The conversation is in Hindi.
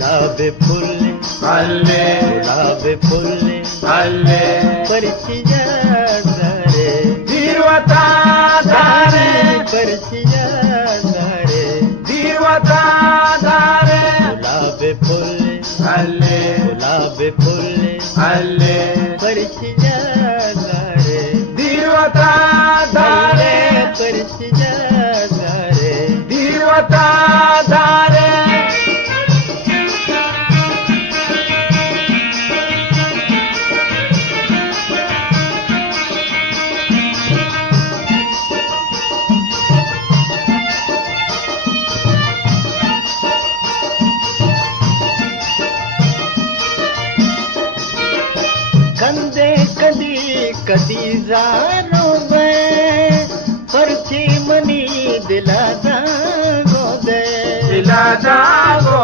गुलाब फुल्ले अल्ले गुलाब फुल्ले अल्ले परशिया सारे धीरवता धारे परशिया सारे धीरवता धारे गुलाब फुल्ले अल्ले गुलाब फुल्ले अल्ले परशिया सारे धीरवता धारे परशिया सारे धीरवता धारे कंदे कदी कदी जानो में परछी मनी दिला जागो दे दिला जागो